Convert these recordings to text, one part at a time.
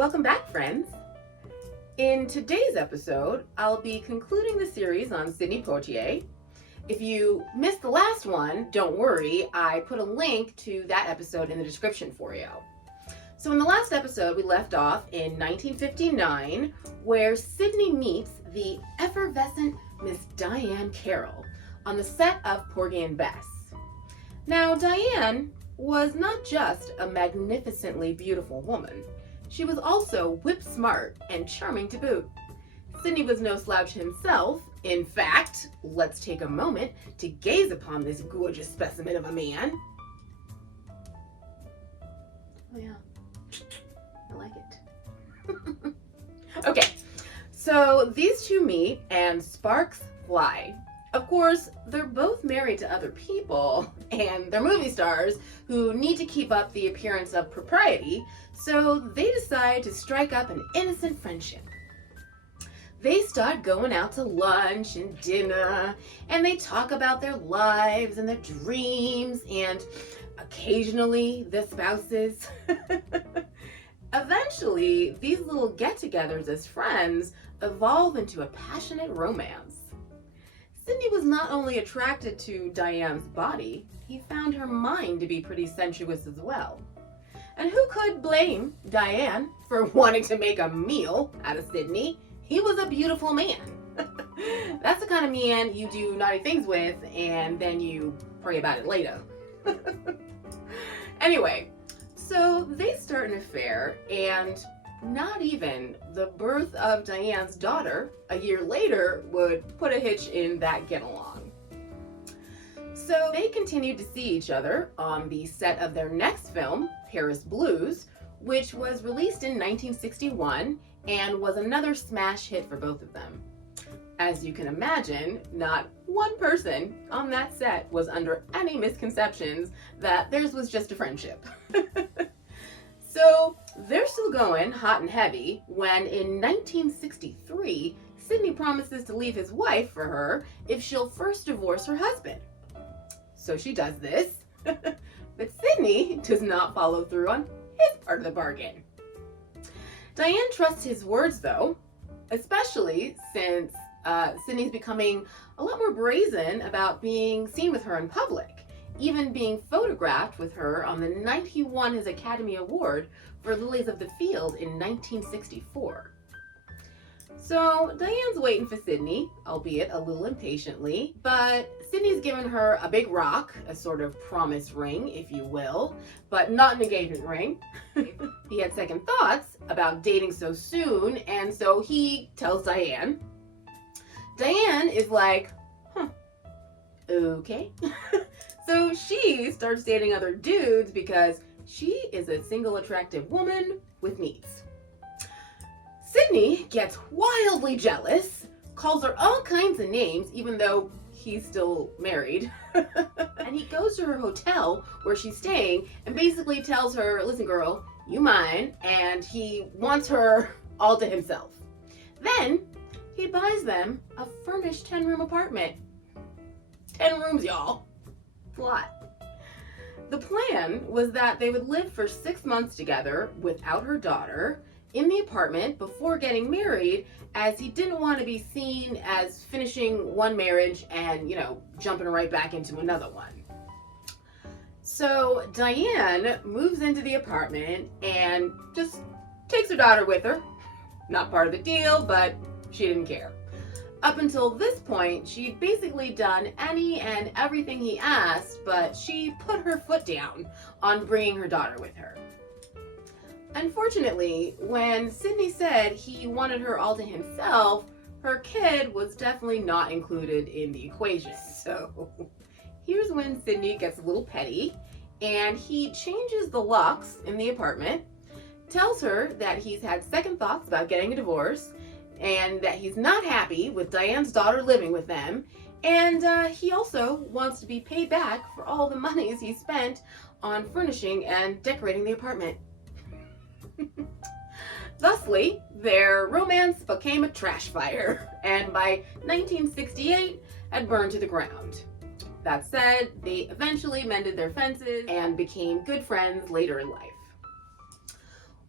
Welcome back, friends. In today's episode, I'll be concluding the series on Sidney Poitier. If you missed the last one, don't worry, I put a link to that episode in the description for you. So in the last episode, we left off in 1959, where Sidney meets the effervescent Miss Diahann Carroll on the set of Porgy and Bess. Now, Diahann was not just a magnificently beautiful woman. She was also whip-smart and charming to boot. Sidney was no slouch himself. In fact, let's take a moment to gaze upon this gorgeous specimen of a man. Oh yeah, I like it. Okay, so these two meet and sparks fly. Of course, they're both married to other people, and they're movie stars who need to keep up the appearance of propriety, so they decide to strike up an innocent friendship. They start going out to lunch and dinner, and they talk about their lives and their dreams, and occasionally their spouses. Eventually, these little get-togethers as friends evolve into a passionate romance. Sidney was not only attracted to Diane's body, he found her mind to be pretty sensuous as well. And who could blame Diahann for wanting to make a meal out of Sidney? He was a beautiful man. That's the kind of man you do naughty things with and then you pray about it later. Anyway, so they start an affair, and not even the birth of Diane's daughter a year later would put a hitch in that get-along. So they continued to see each other on the set of their next film, Paris Blues, which was released in 1961 and was another smash hit for both of them. As you can imagine, not one person on that set was under any misconceptions that theirs was just a friendship. So they're still going hot and heavy when in 1963, Sidney promises to leave his wife for her if she'll first divorce her husband. So she does this, but Sidney does not follow through on his part of the bargain. Diahann trusts his words though, especially since Sidney's becoming a lot more brazen about being seen with her in public, even being photographed with her on the night he won his Academy Award for Lilies of the Field in 1964. So Diane's waiting for Sidney, albeit a little impatiently, but Sidney's given her a big rock, a sort of promise ring, if you will, but not an engagement ring. He had second thoughts about dating so soon, and so he tells Diahann. Diahann is like, okay. So she starts dating other dudes because she is a single attractive woman with needs. Sidney gets wildly jealous, calls her all kinds of names even though he's still married, and he goes to her hotel where she's staying and basically tells her, listen girl, you mine, and he wants her all to himself. Then he buys them a furnished 10-room apartment. 10 rooms, y'all. It's a lot. The plan was that they would live for 6 months together without her daughter in the apartment before getting married, as he didn't want to be seen as finishing one marriage and, jumping right back into another one. So Diahann moves into the apartment and just takes her daughter with her. Not part of the deal, but she didn't care. Up until this point, she'd basically done any and everything he asked, but she put her foot down on bringing her daughter with her. Unfortunately, when Sidney said he wanted her all to himself, her kid was definitely not included in the equation. So here's when Sidney gets a little petty, and he changes the locks in the apartment, tells her that he's had second thoughts about getting a divorce, and that he's not happy with Diane's daughter living with them, and he also wants to be paid back for all the monies he spent on furnishing and decorating the apartment. Thusly, their romance became a trash fire, and by 1968 had burned to the ground. That said, they eventually mended their fences and became good friends later in life.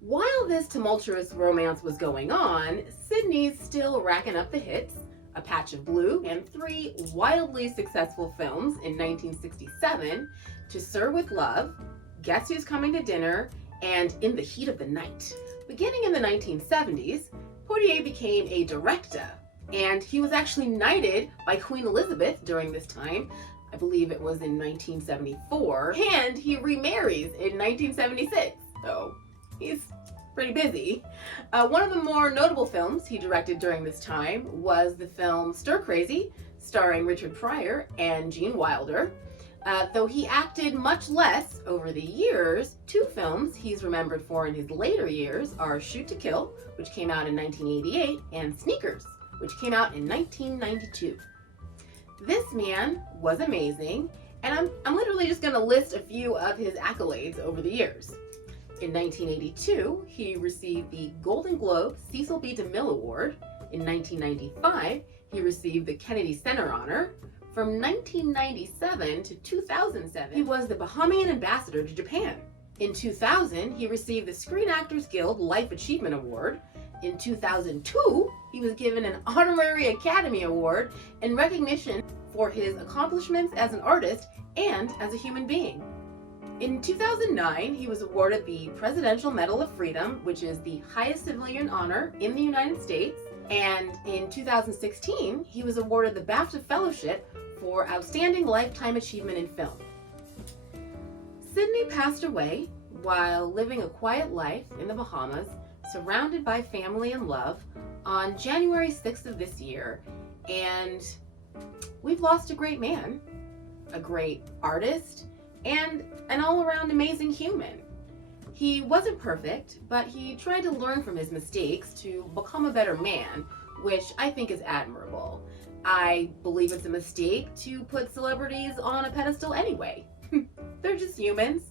While this tumultuous romance was going on, Sidney's still racking up the hits, A Patch of Blue, and 3 wildly successful films in 1967, To Sir with Love, Guess Who's Coming to Dinner, and In the Heat of the Night. Beginning in the 1970s, Poitier became a director, and he was actually knighted by Queen Elizabeth during this time. I believe it was in 1974, and he remarries in 1976, so he's pretty busy. One of the more notable films he directed during this time was the film Stir Crazy, starring Richard Pryor and Gene Wilder. Though he acted much less over the years, 2 films he's remembered for in his later years are Shoot to Kill, which came out in 1988, and Sneakers, which came out in 1992. This man was amazing, and I'm literally just going to list a few of his accolades over the years. In 1982, he received the Golden Globe Cecil B. DeMille Award. In 1995, he received the Kennedy Center Honor. From 1997 to 2007, he was the Bahamian ambassador to Japan. In 2000, he received the Screen Actors Guild Life Achievement Award. In 2002, he was given an Honorary Academy Award in recognition for his accomplishments as an artist and as a human being. In 2009, he was awarded the Presidential Medal of Freedom, which is the highest civilian honor in the United States. And in 2016, he was awarded the BAFTA Fellowship for Outstanding Lifetime Achievement in Film. Sidney passed away while living a quiet life in the Bahamas, surrounded by family and love, on January 6th of this year. And we've lost a great man, a great artist, and an all-around amazing human. He wasn't perfect, but he tried to learn from his mistakes to become a better man, which I think is admirable. I believe it's a mistake to put celebrities on a pedestal anyway. They're just humans,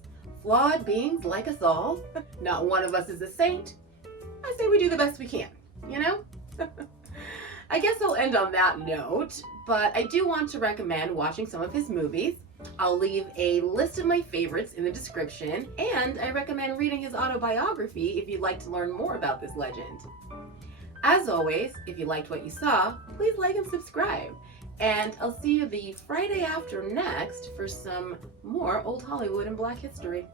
flawed beings like us all. Not one of us is a saint. I say we do the best we can, you know? I guess I'll end on that note, but I do want to recommend watching some of his movies. I'll leave a list of my favorites in the description, and I recommend reading his autobiography if you'd like to learn more about this legend. As always, if you liked what you saw, please like and subscribe. And I'll see you the Friday after next for some more old Hollywood and Black history.